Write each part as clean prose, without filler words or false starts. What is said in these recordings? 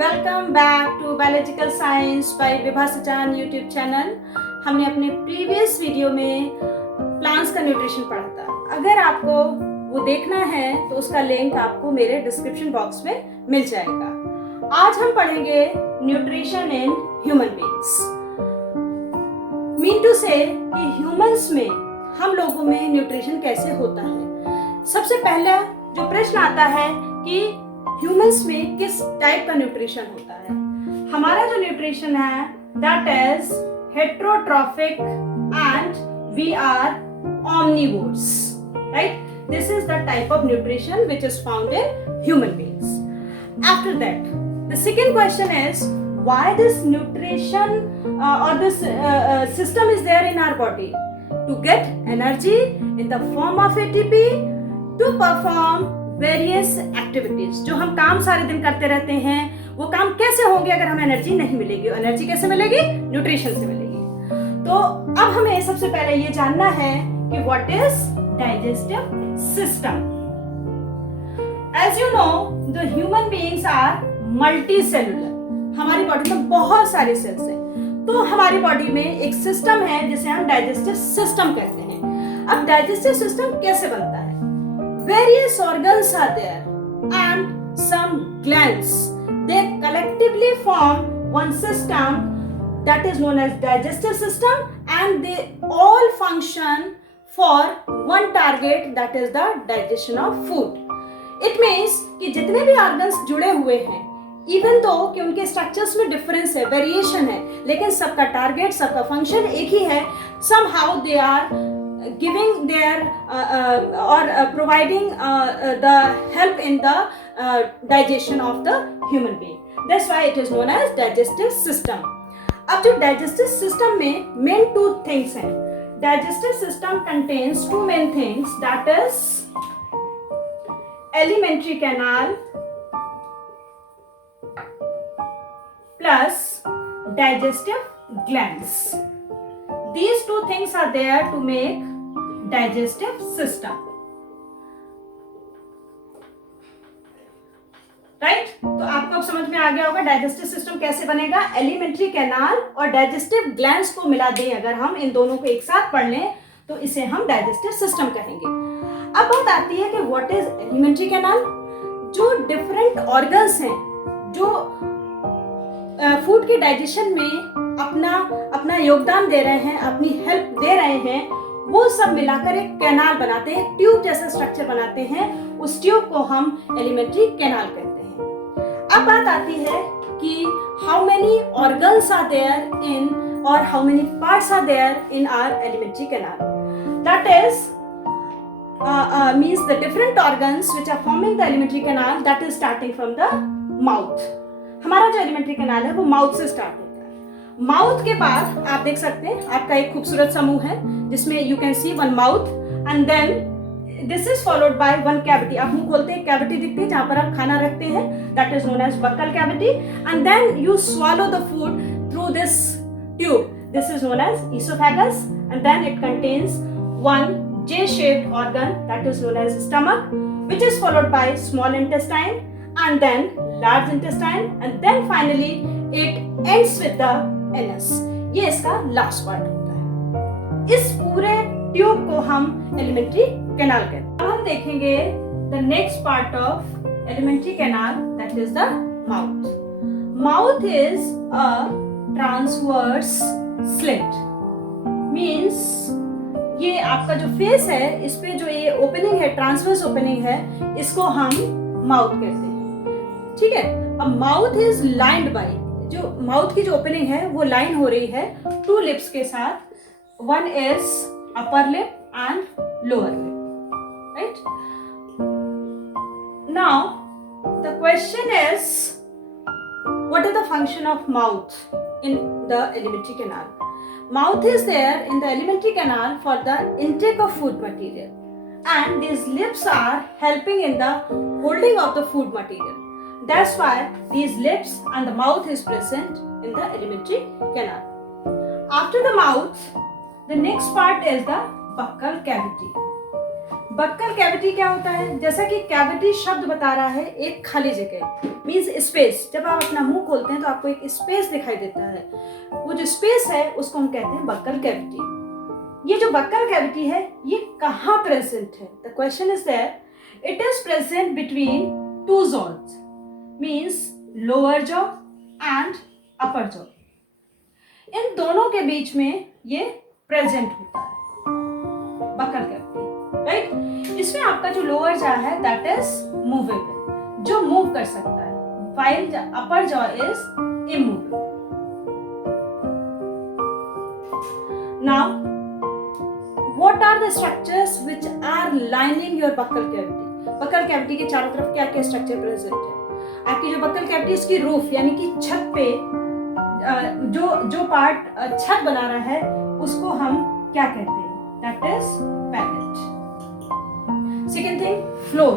Welcome back to biological science by Vibha Sachan YouTube channel. हमने अपने previous video में plants का न्यूट्रिशन पढ़ा था। अगर आपको वो देखना है तो उसका लिंक आपको मेरे डिस्क्रिप्शन बॉक्स में मिल जाएगा। आज हम पढ़ेंगे nutrition in human beings. Mean to say कि ह्यूमंस में, हम लोगों में न्यूट्रिशन कैसे होता है। सबसे पहला जो प्रश्न आता है कि ह्यूमंस में किस टाइप का न्यूट्रिशन होता है। हमारा जो न्यूट्रिशन है that is heterotrophic and we are omnivores, right? This is the type of nutrition which is found in human beings. After that, the second question is why this nutrition or this system is there in our body to get energy in the form of ATP to perform various activities. जो हम काम सारे दिन करते रहते हैं वो काम कैसे होंगे अगर हमें एनर्जी नहीं मिलेगी। एनर्जी कैसे मिलेगी? न्यूट्रिशन से मिलेगी। तो अब हमें सबसे पहले ये जानना है कि what is digestive system. As you know the human beings are multi cellular. हमारी बॉडी में बहुत सारे सेल्स हैं, तो हमारी बॉडी में एक सिस्टम है जिसे हम डाइजेस्टिव सिस्टम कहते हैं। अब डाइजेस्टिव सिस्टम कैसे बनता है? Various organs are there and some glands. They collectively form one system that is known as digestive system, and they all function for one target, that is the digestion of food. It means कि जितने भी organs जुड़े हुए हैं, even though कि उनके structures में difference है, variation है, लेकिन सबका target, सबका function एक ही है। Somehow they are giving their or providing the help in the digestion of the human being. That's why it is known as digestive system. अब जो digestive system में main two things हैं। Digestive system contains two main things, that is alimentary canal plus digestive glands. These two things are there to make digestive system, right? तो आपको अब समझ में आ गया होगा डाइजेस्टिव सिस्टम कैसे बनेगा। एलिमेंट्री कैनाल और डाइजेस्टिव ग्लैंड्स को मिला दें, अगर हम इन दोनों को एक साथ पढ़ लें तो इसे हम डाइजेस्टिव सिस्टम कहेंगे। अब बात आती है कि व्हाट इज एलिमेंट्री कैनाल। जो डिफरेंट ऑर्गन्स हैं जो फूड के डाइजेशन में अपना योगदान दे रहे हैं, अपनी हेल्प दे रहे हैं, वो सब मिलाकर एक कैनाल बनाते हैं, ट्यूब जैसा स्ट्रक्चर बनाते हैं। उस ट्यूब को हम एलिमेंट्री कैनाल कहते हैं। अब बात आती है कि how many organs are there in और how many parts are there in our elementary canal. That is means the different organs which are forming the alimentary canal, that is starting from the mouth. हमारा जो alimentary canal है वो mouth से start होता है। Mouth के बाद आप देख सकते हैं आपका एक खूबसूरत समूह है जिसमें you can see one mouth and then this is followed by one cavity. आप मुंह खोलते हैं, कैविटी दिखती है जहां पर आप खाना रखते हैं, that is known as buccal cavity, and then you swallow the food through this tube. This is known as esophagus, and then it contains one J-shaped organ that is known as stomach, which is followed by small intestine and then large intestine, and then finally it ends with the anus. ये इसका last part होता है। इस पूरे tube को हम alimentary canal कहते हैं। अब हम देखेंगे the next part of elementary canal, that is the mouth. Mouth is a transverse slit. Means ये आपका जो फेस है, इस पे जो ये ओपनिंग है, ट्रांसवर्स ओपनिंग है, इसको हम माउथ कहते हैं। ठीक है। अब माउथ इज लाइंड बाय, जो माउथ की जो ओपनिंग है वो लाइन हो रही है टू लिप्स के साथ। One is upper lip and lower lip, right? Now the question is what is the function of mouth in the alimentary canal. Mouth is there in the alimentary canal for the intake of food material, and these lips are helping in the holding of the food material. That's why these lips and the mouth is present in the alimentary canal. After the mouth, the next part is the buccal cavity. Buccal cavity क्या होता है? जैसा कि cavity शब्द बता रहा है एक खाली जगह, मीन्स स्पेस। जब आप अपना मुंह खोलते हैं तो आपको एक स्पेस दिखाई देता है, वो जो स्पेस है उसको हम कहते हैं बक्कल कैविटी। ये जो बक्कल कैविटी है ये कहाँ प्रेजेंट है? The question is that it is present between two zones, means lower jaw and upper jaw. इन दोनों के बीच में ये प्रेजेंट होता है बक्कल कैविटी, राइट। इसमें आपका जो लोअर जॉ है दैट इज मूवेबल, जो मूव कर सकता है, while the upper jaw is immovable. Now, what are the structures which are lining your buccal cavity? buccal cavity के चारों तरफ क्या क्या स्ट्रक्चर प्रेजेंट है? आपकी जो buccal cavity इसकी रूफ यानी कि छत पे जो पार्ट छत बना रहा है उसको हम क्या कहते हैं? That is palate. Second thing, floor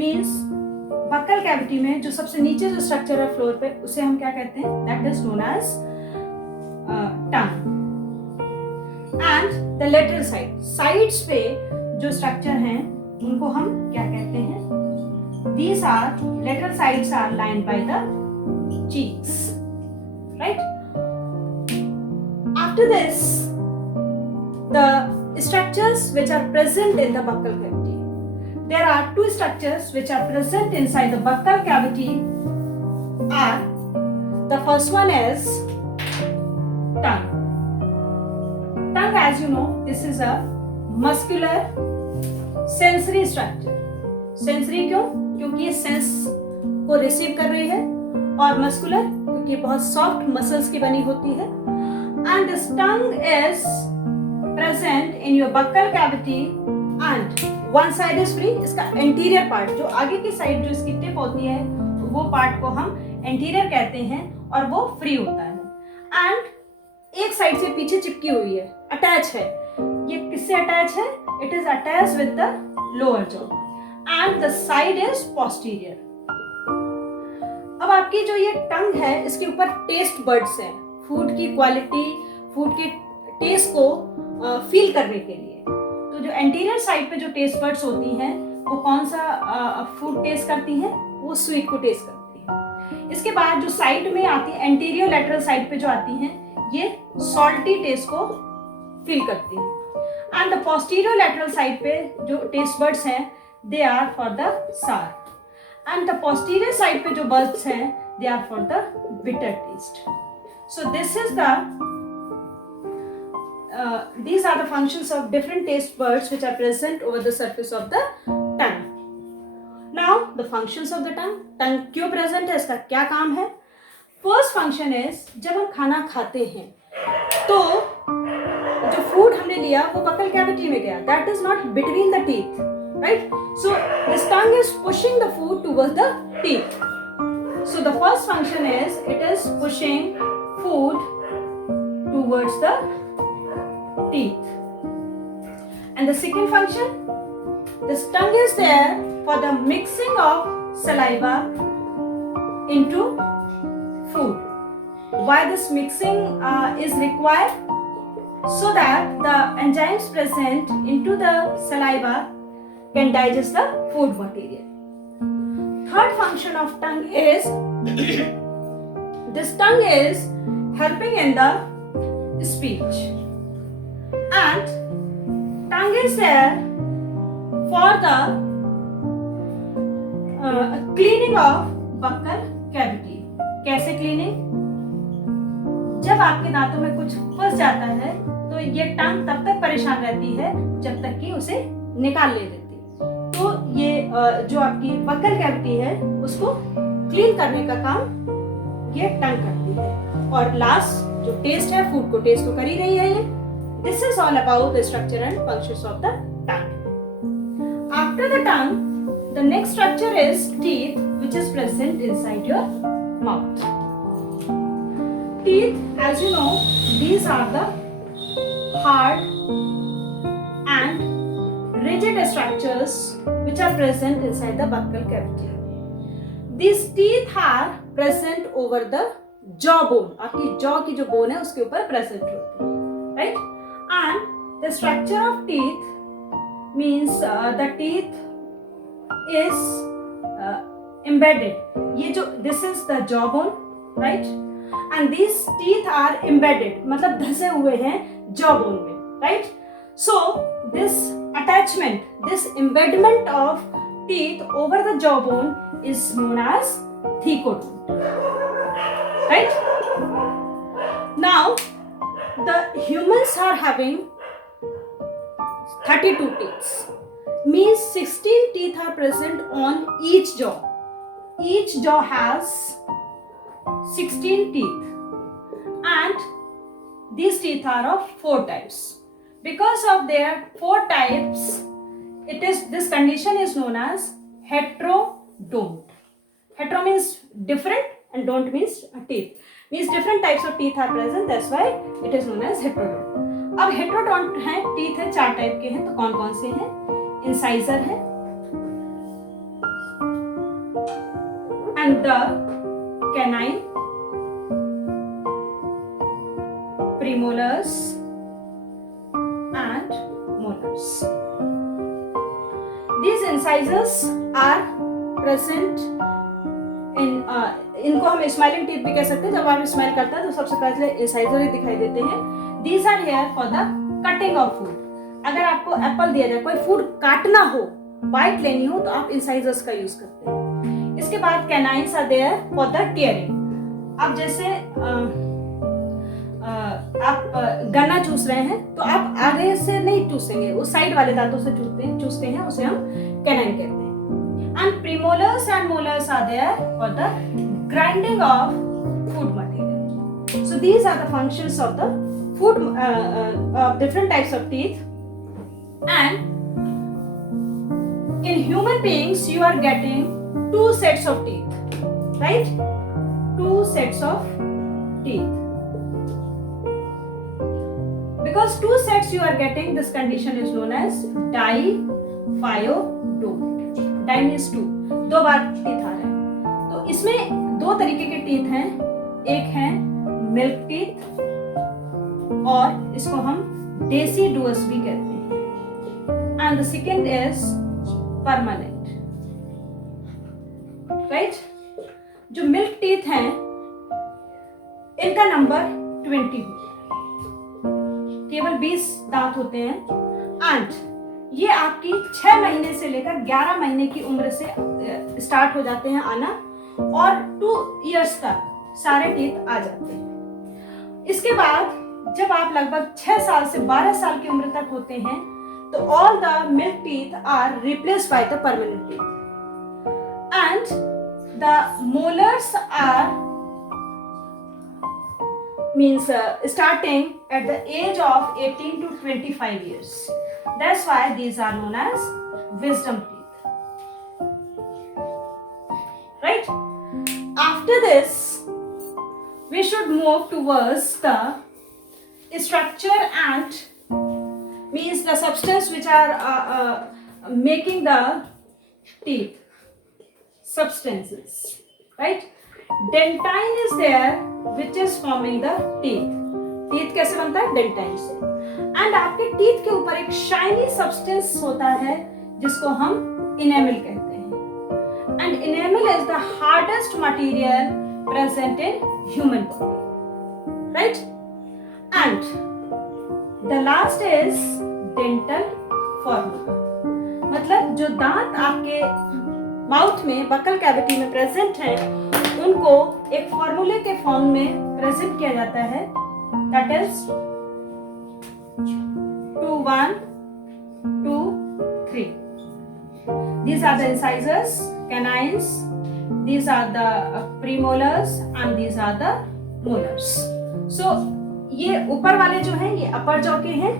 means buccal cavity में जो सबसे नीचे जो स्ट्रक्चर है फ्लोर पे उसे हम क्या कहते हैं? That is known as tongue. And the lateral side, sides पे जो स्ट्रक्चर हैं उनको हम क्या कहते हैं? These are lateral sides are lined by the cheeks, right. After this the structures which are present in the buccal cavity. There are two structures which are present inside the buccal cavity. The first one is tongue. Tongue, as you know, this is a muscular sensory structure. Sensory क्यों? क्योंकि ये sense को receive कर रही है, और muscular क्योंकि बहुत सॉफ्ट मसल्स की बनी होती है. And this tongue is present in your buccal cavity and one side is free. इसका एंटीरियर पार्ट, जो आगे की साइड जो इसकी टिप होती है वो पार्ट को हम एंटीरियर कहते हैं और वो फ्री होता है. एंड एक साइड से पीछे चिपकी हुई है, अटैच है. ये किससे अटैच है? It is attach with the lower jaw and the side is posterior. अब आपकी जो ये टंग है इसके ऊपर टेस्ट बर्ड्स हैं, फूड की क्वालिटी, फूड के टेस्ट को फील करने के लिए. तो जो एंटीरियर साइड पे जो टेस्ट बर्ड्स होती हैं वो कौन सा फूड टेस्ट करती हैं? वो स्वीट को टेस्ट करती हैं. इसके बाद जो साइड में आती है, एंटीरियर लेटरल साइड पे जो आती हैं, ये सॉल्टी टेस्ट को फील करती हैं. And the posterior lateral side पे जो टेस्ट बर्ड्स हैं they are for the sour. And the posterior side पे जो बर्ड्स हैं they are for the bitter taste. So this is the these are the functions of different taste buds which are present over the surface of the tongue. Now the functions of the tongue. tongue क्यों present है, इसका क्या काम है? First function is जब हम खाना खाते हैं तो जो फूड हमने लिया वो बक्कल कैविटी में गया. That is not between the teeth, right? So this tongue is pushing the food towards the teeth. So the first function is it is pushing food towards the teeth. And the second function, this tongue is there for the mixing of saliva into food. Why this mixing is required? So that the enzymes present into the saliva can digest the food material. Third function of tongue is this tongue is helping in the speech. And tongue is there for the cleaning of buccal cavity. कैसे cleaning? जब आपके दांतों में कुछ फंस जाता है तो ये टंग तब तक परेशान रहती है जब तक कि उसे निकाल ले देती. तो ये जो आपकी बक्कल कैविटी है उसको क्लीन करने का काम ये टंग करती है. और लास्ट जो टेस्ट है, फूड को टेस्ट तो कर ही रही है ये. This is all about the structure and functions of the tongue. After the tongue, the next structure is teeth, which is present inside your mouth. Teeth, as you know, these are the hard and rigid structures which are present inside the buccal cavity. These teeth are present over the jawbone. आपकी jaw की जो bone है उसके ऊपर present होती है, right? And the structure of teeth means the teeth is embedded, ये जो this is the jawbone, right? And these teeth are embedded, मतलब धसे हुए हैं jawbone में, right? So this attachment, this embedment of teeth over the jawbone is known as thecodont, right? Now the humans are having 32 teeth, means 16 teeth are present on each jaw. Each jaw has 16 teeth, and these teeth are of 4 types. Because of their 4 types, this condition is known as heterodont. Hetero means different and don't means teeth. Means different types of teeth are present, that's why it is known as heterodont. अब heterodont है, teeth है 4 type के हैं, तो कौन कौन से हैं? Incisor है, and the canine, premolars and molars. These incisors are present in इनको हम स्माइलिंग टीथ भी कह सकते हैं. जब आप स्माइल करता है तो सबसे पहले इंसाइजर ही दिखाई देते हैं. These are here for the cutting of food. अगर आपको एप्पल दिया जाए, कोई फूड काटना हो, बाइट लेनी हो, तो आप इंसाइजर्स का यूज करते हैं. इसके बाद canines are there for the tearing. अब जैसे आप गन्ना चूस रहे हैं तो आप आगे से नहीं चूसेंगे, उस साइड वाले दांतों से चूसते हैं, उसे हम कैनाइन कहते हैं. And premolars and molars are there for the grinding of food material. So these are the functions of the food of different types of teeth. And in human beings you are getting 2 sets of teeth, right? 2 sets of teeth. Because 2 sets you are getting, this condition is known as diphyodont. Di means 2, 2 बार teeth आ रहे हैं. तो इसमें 2 तरीके के teeth हैं. एक है मिल्क टीथ और इसको हम deciduous भी कहते हैं. And the second is permanent, right? जो मिल्क टीथ हैं इनका नंबर 20 होता है, केवल 20 दांत होते हैं. एंड ये आपकी 6 महीने से लेकर 11 महीने की उम्र से स्टार्ट हो जाते हैं आना, और 2 इयर्स तक सारे टीथ आ जाते हैं. इसके बाद जब आप लगभग 6 साल से 12 साल की उम्र तक होते हैं तो all the milk teeth are replaced by the permanent teeth, and the molars are means starting at the age of 18 to 25 years. That's why these are known as wisdom teeth, right? After this we should move towards the structure and means the substance which are making the teeth, substances, right? Dentine is there which is forming the teeth. Teeth कैसे बनता है? Dentine से. And आपके teeth के ऊपर एक shiny substance होता है जिसको हम इनेमल कहते हैं. And enamel is the hardest material present in human body, right? And the last is dental formula. मतलब जो दांत आपके माउथ में बकल कैविटी में प्रेजेंट हैं उनको एक फॉर्मूले के फॉर्म में प्रेजेंट किया जाता है. That is 2, 1, 2, 3. These are the incisors, canines. These are the premolars and these are the molars. So ये ऊपर वाले जो हैं ये upper jaw के हैं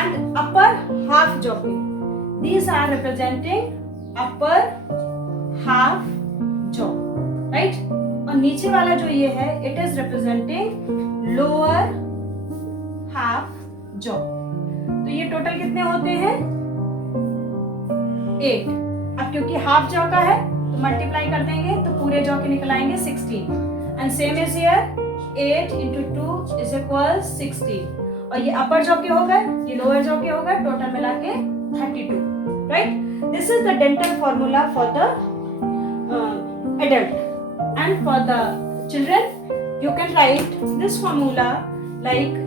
and upper half jaw के. These are representing upper half jaw, right? और नीचे वाला जो ये है it is representing lower half jaw. तो ये टोटल कितने होते हैं? 8. अब क्योंकि हाफ जॉ का है तो मल्टीप्लाई कर देंगे तो पूरे जॉ के निकल आएंगे 16. And same is here 8 into 2 is equal 16. और ये अपर जॉ के हो गए, ये लोअर जॉ के हो गए, टोटल मिला के 32, right? This is the dental formula for the adult. And for the children, you can write this formula like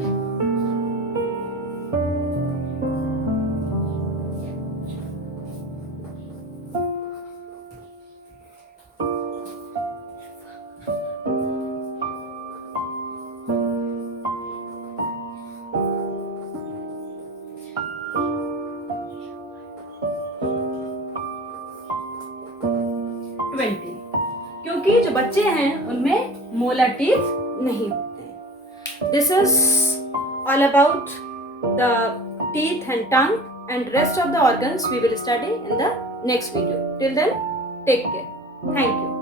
क्योंकि जो बच्चे हैं उनमें मोलर टीथ नहीं होते. This is all about the teeth and tongue and rest of the organs we will study in the next video. Till then take care. Thank you.